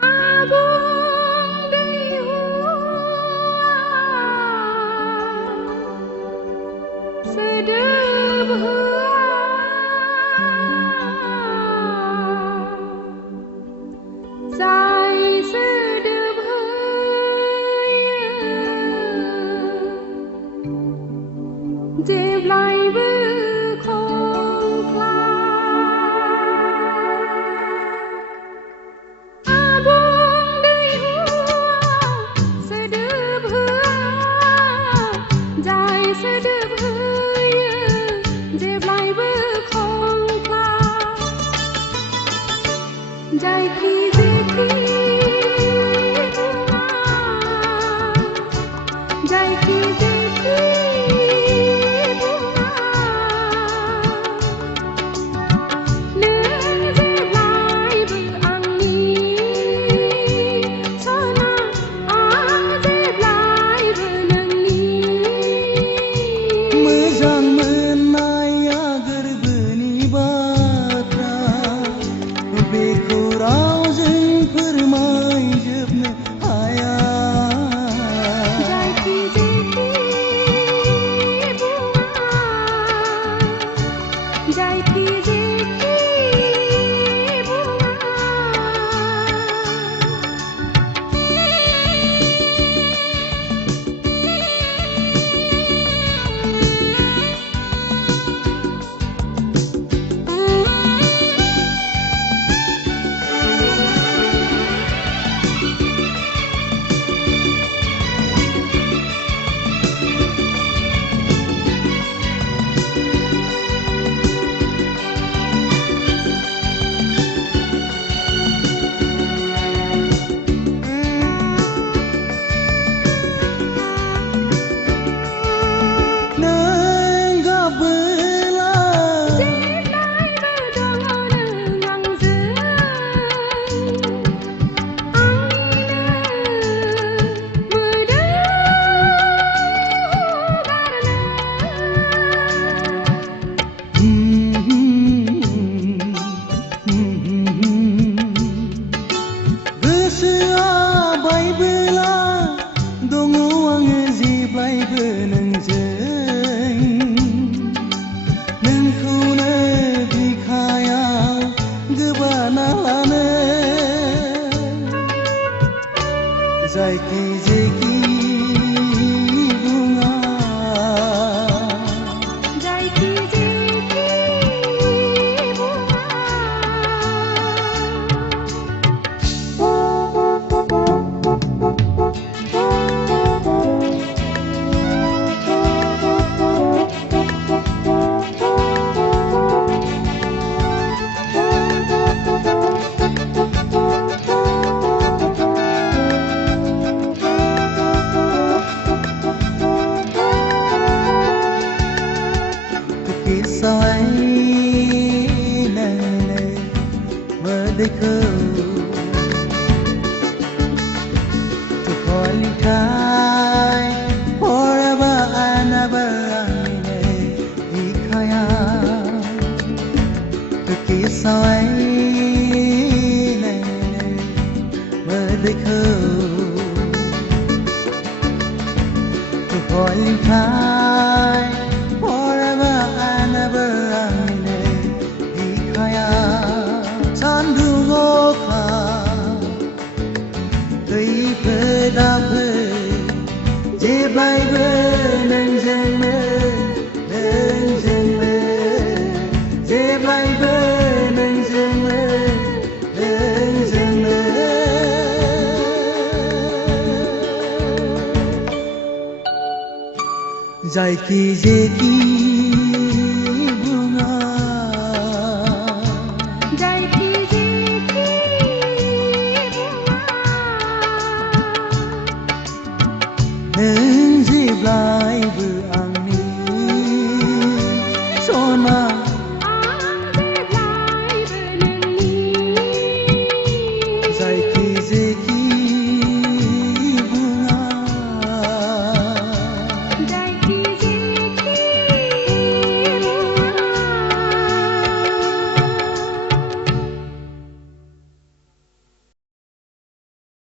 Abang Dewa sedebah Zai sedebah Deb lai bơ không kla Abang Dewa sedebah Zai sedebah Deb lai bơ không kla Zai ki Jai ki Zeki bunga Zeki sao ấy này này mơ đây khâu to holy kai forever and ever này ikaya to sao ấy này này mơ đây khâu to holy kai Zai ki